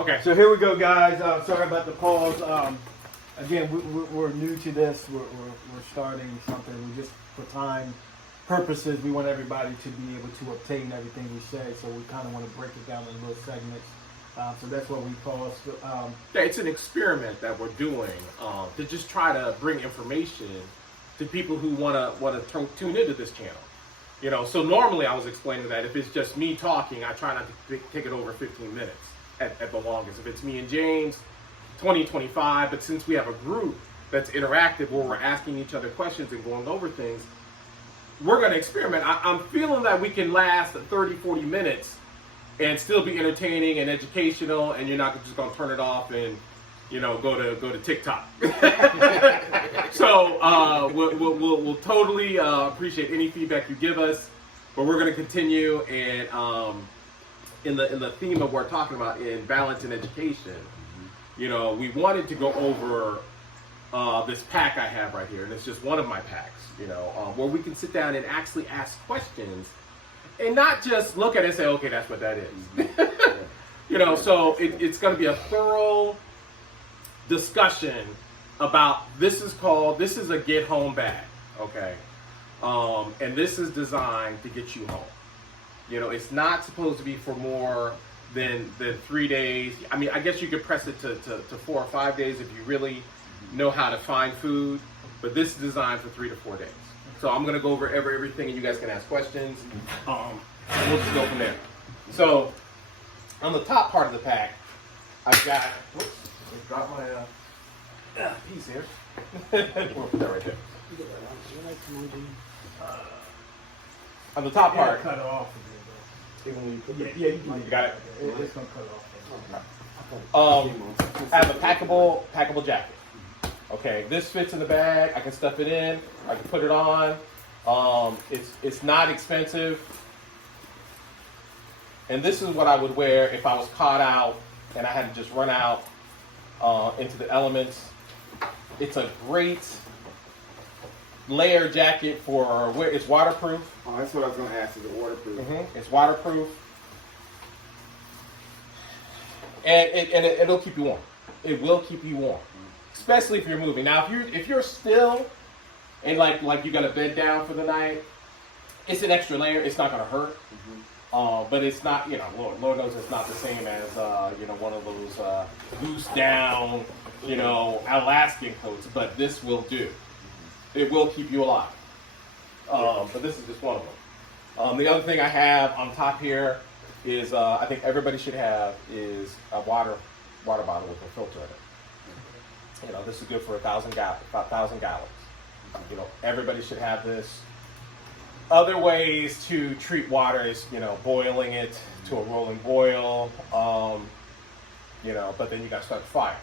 Okay. So here we go, guys. Sorry about the pause. Again, we're new to this. We're starting something. We just, for time purposes, we want everybody to be able to obtain everything we say. So we kind of want to break it down in little segments. So that's what we pause. Yeah, it's an experiment that we're doing to just try to bring information to people who want to tune into this channel. You know, so normally I was explaining that if it's just me talking, I try not to take it over 15 minutes at the longest. If it's me and James, 20, 25. But since we have a group that's interactive where we're asking each other questions and going over things, we're going to experiment. I'm feeling that we can last 30, 40 minutes and still be entertaining and educational, and you're not just going to turn it off and, you know, go to TikTok. So we'll totally appreciate any feedback you give us, but we're going to continue and in the theme of what we're talking about in balance in education. You know, we wanted to go over this pack I have right here, and it's just one of my packs. You know, where we can sit down and actually ask questions, and not just look at it and say, okay, that's what that is. You know, so it's going to be a thorough discussion about this is a get home bag, okay? And this is designed to get you home. You know, it's not supposed to be for more than 3 days. I mean, I guess you could press it to 4 or 5 days if you really know how to find food, but this is designed for 3 to 4 days. So I'm gonna go over everything and you guys can ask questions. And we'll just go from there. So on the top part of the pack, I've got, whoops, I dropped my piece here. We'll put that right there. On the top part, Cut it off. yeah, you got it. It's gonna cut it off. I have a packable jacket. Okay, this fits in the bag. I can stuff it in. I can put it on. It's not expensive. And this is what I would wear if I was caught out and I had to just run out into the elements. It's a great layer jacket for where it's waterproof. Oh, that's what I was going to ask. Is it waterproof? Mm-hmm. It's waterproof, and it'll keep you warm. It will keep you warm, especially if you're moving. Now, if you're still and like you got to bed down for the night, it's an extra layer. It's not going to hurt, but it's not, you know, Lord knows it's not the same as you know, one of those loose down, you know, Alaskan coats. But this will do. It will keep you alive. But this is just one of them. The other thing I have on top here is I think everybody should have is a water bottle with a filter in it. You know, this is good for 1,000 gallons. You know, everybody should have this. Other ways to treat water is, you know, boiling it to a rolling boil. You know, but then you got to start the fire.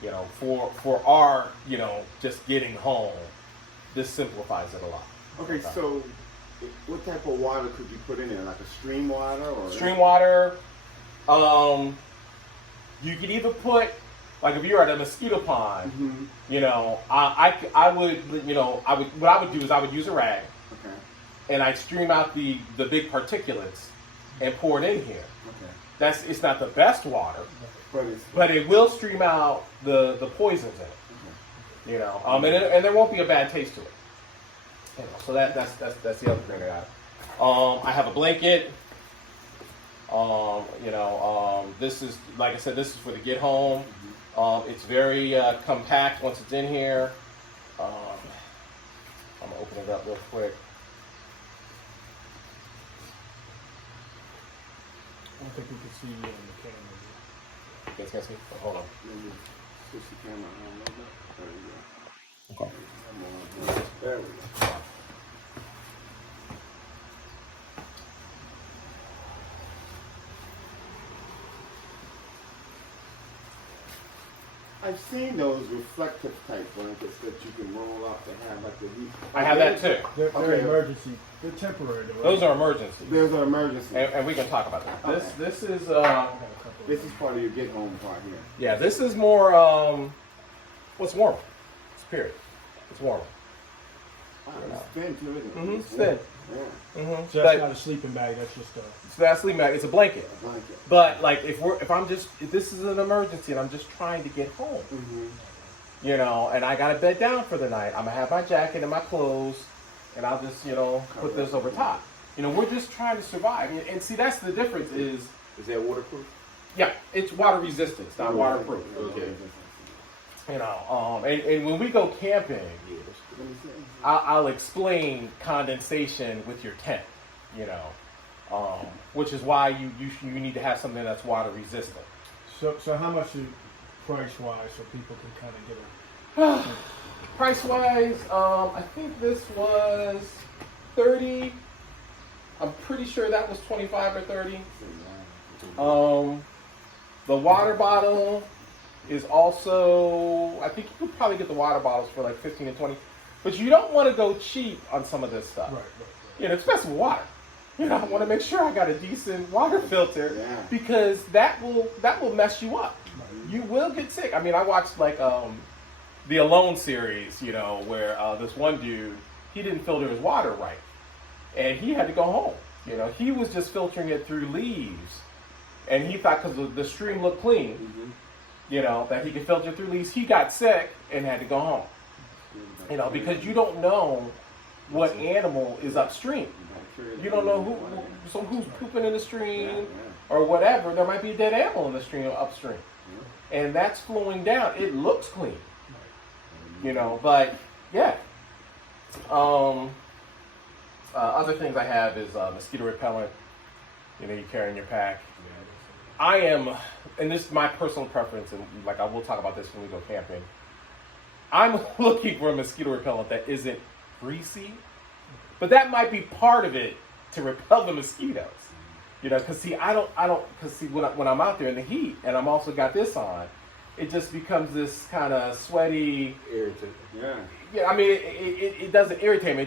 You know, for our, you know, just getting home, this simplifies it a lot. Okay, so what type of water could you put in there? Like a stream water or stream water? You could either put, like if you're at a mosquito pond, you know, I would, you know, what I would do is I would use a rag, and I'd stream out the big particulates and pour it in here. Okay. It's not the best water, but it will stream out the poisons in it. You know, and there won't be a bad taste to it. You know, so that's the other thing I got. I have a blanket. You know, this is, like I said, this is for the get home. It's very compact once it's in here. I'm gonna open it up real quick. I don't think we can see you on the camera. You guys can see? Oh, hold on. Switch the camera on a little bit. There we go. Okay. There we go. I've seen those reflective type blankets that you can roll up to have like the heat. I have that too. They're emergency. They're temporary. Though, right? Those are emergency. There's an emergency. And we can talk about that. Okay. This is This is part of your get home part here. yeah, this is more what's warmer. It's period. It's warmer. Wow, it's thin too, isn't it? It's thin. Yeah. Mm-hmm. So that's not a sleeping bag. That's just a. So that sleeping bag, it's a blanket. A blanket. But like if this is an emergency and I'm just trying to get home, Mm-hmm. you know, and I gotta bed down for the night, I'm gonna have my jacket and my clothes, and I'll just, you know, put this over top. You know, we're just trying to survive. And see, that's the difference is, that waterproof? yeah, it's water resistance, not waterproof. Okay. You know, and when we go camping, I'll explain condensation with your tent, you know, which is why you need to have something that's water resistant. So how much is price wise so people can kind of get a. Price wise, I think this was 30. I'm pretty sure that was 25 or 30. The water bottle is also, I think you could probably get the water bottles for like 15 and 20. But you don't want to go cheap on some of this stuff. Right. You know, especially water. You know, I want to make sure I got a decent water filter Yeah. because that will mess you up. You will get sick. I mean, I watched like the Alone series, you know, where this one dude, he didn't filter his water right, and he had to go home. You know, he was just filtering it through leaves, and he thought because the stream looked clean, you know, that he could filter through leaves. He got sick and had to go home. You know, because you don't know what animal is upstream. You don't know who's pooping in the stream or whatever. There might be a dead animal in the stream upstream, and that's flowing down. It looks clean, you know, but yeah. Other things I have is mosquito repellent. You know, you carry in your pack. I am, and this is my personal preference, and like I will talk about this when we go camping. I'm looking for a mosquito repellent that isn't greasy, but that might be part of it to repel the mosquitoes. You know, because see, because see, when I'm out there in the heat and I'm also got this on, it just becomes this kind of sweaty, Irritant. Yeah. Yeah, I mean, it doesn't irritate me.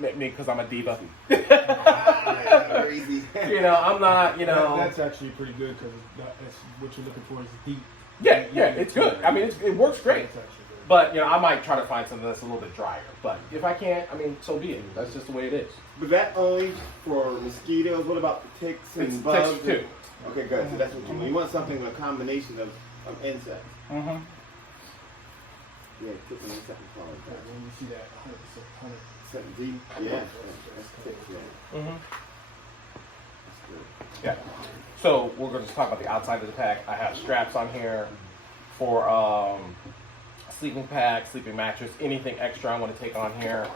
Me because I'm a diva. Crazy. You know, I'm not. You know, That's actually pretty good because that's what you're looking for is deep. yeah, it's good. I mean, it works great. It's actually good. But you know, I might try to find something that's a little bit drier. But if I can't, I mean, so be it. That's just the way it is. But that only for mosquitoes. What about the ticks and It's bugs? ticks too. Okay, good. So that's what you want. You want something with a combination of insects. Mm-hmm. Yeah, ticks and insect pollen. When you see that 100%, Something deep. Yeah. That's ticks. Yeah. Mm-hmm. That's good. Yeah. So we're going to talk about the outside of the pack. I have straps on here for sleeping pack, sleeping mattress, anything extra I want to take on here.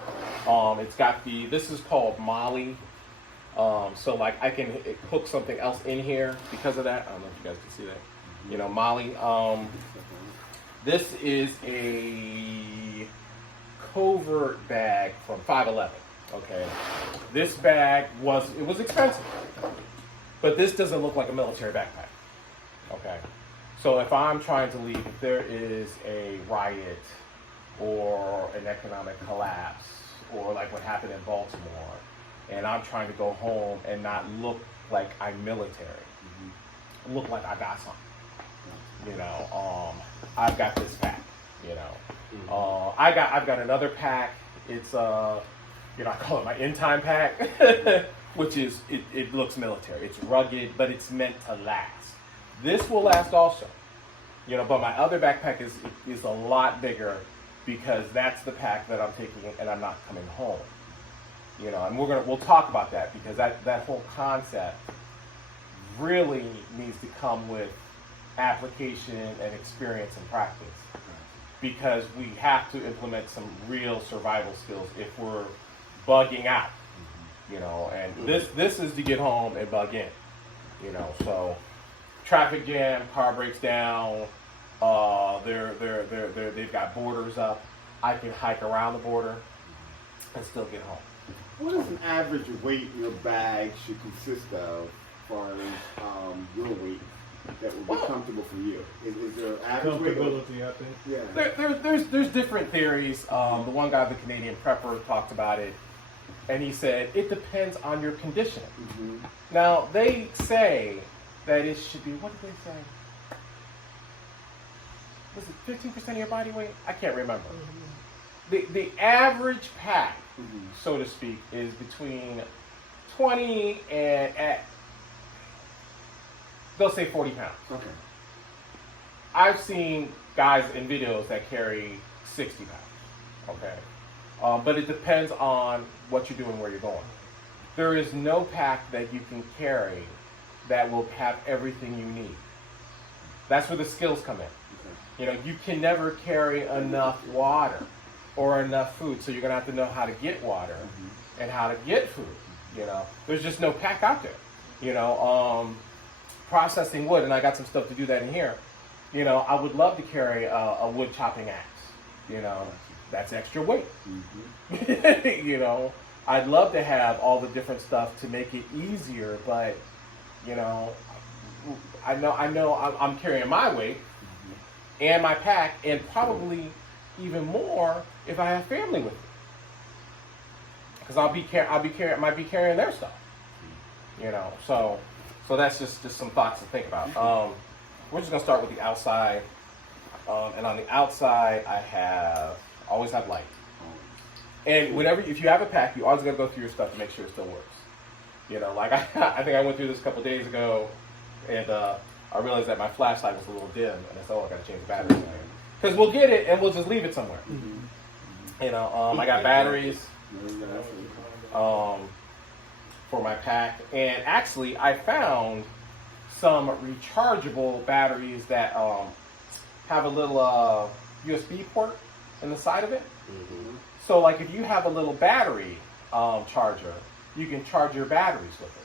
It's got this is called Molly. So like I can hook something else in here because of that. I don't know if you guys can see that. You know, Molly. This is a covert bag from 511. Okay. This bag was expensive. But this doesn't look like a military backpack. Okay. So if I'm trying to leave, if there is a riot or an economic collapse or like what happened in Baltimore, and I'm trying to go home and not look like I'm military, look like I got something. You know, I've got this pack. You know, I've got another pack. It's you know, I call it my end time pack, which is it looks military. It's rugged, but it's meant to last. This will last also. You know, but my other backpack is a lot bigger because that's the pack that I'm taking and I'm not coming home. You know, and we'll talk about that because that whole concept really needs to come with application and experience and practice. Because we have to implement some real survival skills if we're bugging out. You know, and this is to get home and bug in. You know, so traffic jam, car breaks down, they've got borders up. I can hike around the border and still get home. What is an average weight your bag should consist of, as far as your weight that would be comfortable for you? Is there an average weight? comfortability, I think. Yeah. There's different theories. The one guy, the Canadian prepper, talked about it, and he said it depends on your conditioning. Mm-hmm. Now they say that it should be, what did they say? Was it 15% of your body weight? I can't remember. The average pack so to speak, is between 20 and they'll say 40 pounds. Okay. I've seen guys in videos that carry 60 pounds. Okay, but it depends on what you're doing, where you're going. There is no pack that you can carry that will have everything you need. That's where the skills come in. You know, you can never carry enough water or enough food, so you're gonna have to know how to get water and how to get food. You know, there's just no pack out there. You know, processing wood, and I got some stuff to do that in here. You know, I would love to carry a wood chopping axe. You know, that's extra weight. You know, I'd love to have all the different stuff to make it easier, but you know, I know I'm carrying my weight and my pack, and probably even more if I have family with me, because I might be carrying their stuff. You know, so that's just some thoughts to think about. We're just gonna start with the outside, and on the outside, I always have light. And if you have a pack, you always gotta go through your stuff to make sure it still works. You know, like I think I went through this a couple days ago, and I realized that my flashlight was a little dim, and I said, I gotta change the batteries. Because we'll get it and we'll just leave it somewhere. You know, I got batteries for my pack, and actually I found some rechargeable batteries that have a little USB port in the side of it. So like if you have a little battery charger, you can charge your batteries with it.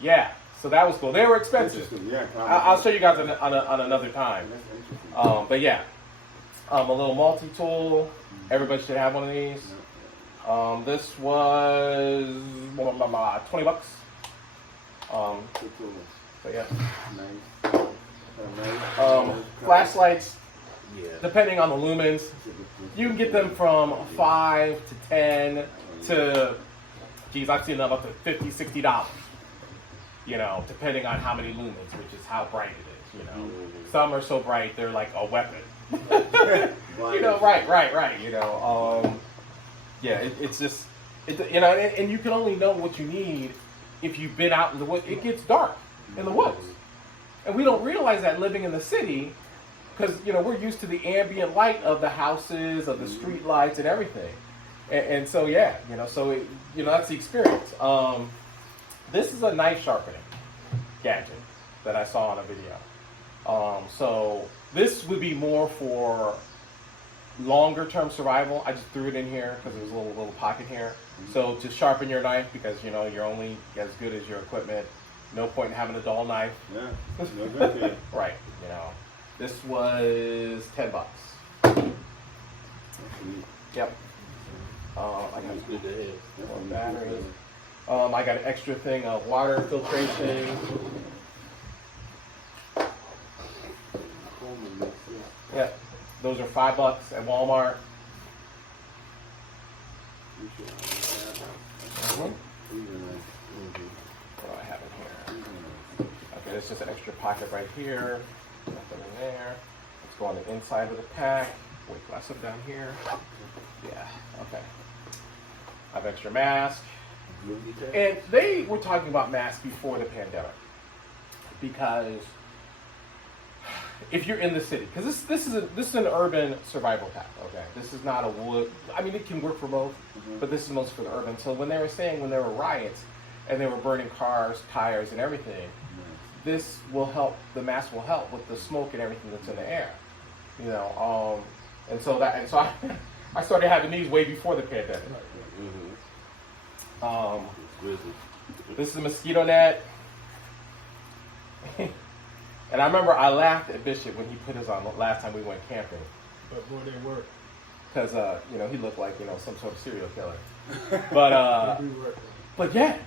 Yeah, so that was cool. They were expensive. Yeah, I'll show you guys on another time. But yeah, a little multi-tool. Everybody should have one of these. This was $20. So yeah. Flashlights, depending on the lumens, you can get them from $5 to $10 to, I've seen them up to $50, $60. You know, depending on how many lumens, which is how bright it is. You know, some are so bright they're like a weapon. You know, right. You know, yeah, it's just, you know, and you can only know what you need if you've been out in the woods. It gets dark in the woods, and we don't realize that living in the city, because you know we're used to the ambient light of the houses, of the street lights, and everything, and so yeah, you know, so you know that's the experience. This is a knife sharpening gadget that I saw on a video. So this would be more for longer term survival. I just threw it in here because there's a little pocket here. So to sharpen your knife, because you know you're only as good as your equipment. No point in having a dull knife. Yeah, no good. Right. You know, this was $10. Yep. I got batteries. I got an extra thing of water filtration. Yeah, those are $5 at Walmart. What do I have in here? Okay, it's just an extra pocket right here. Nothing in there. Let's go on the inside of the pack. Wait, glass up down here. Yeah, okay. I have extra mask. And they were talking about masks before the pandemic, because if you're in the city, because this is an urban survival pack. Okay, this is not a wood. I mean, it can work for both, but this is most for the urban. So when they were saying when there were riots and they were burning cars, tires, and everything, this will help. The mask will help with the smoke and everything that's in the air. You know, I started having these way before the pandemic. This is a mosquito net. And I remember I laughed at Bishop when he put his on the last time we went camping. But boy, they work. Because, you know, he looked like, you know, some sort of serial killer. But yeah,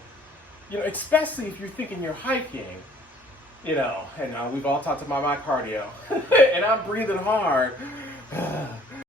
you know, especially if you're thinking you're hiking, you know, and we've all talked about my cardio, and I'm breathing hard.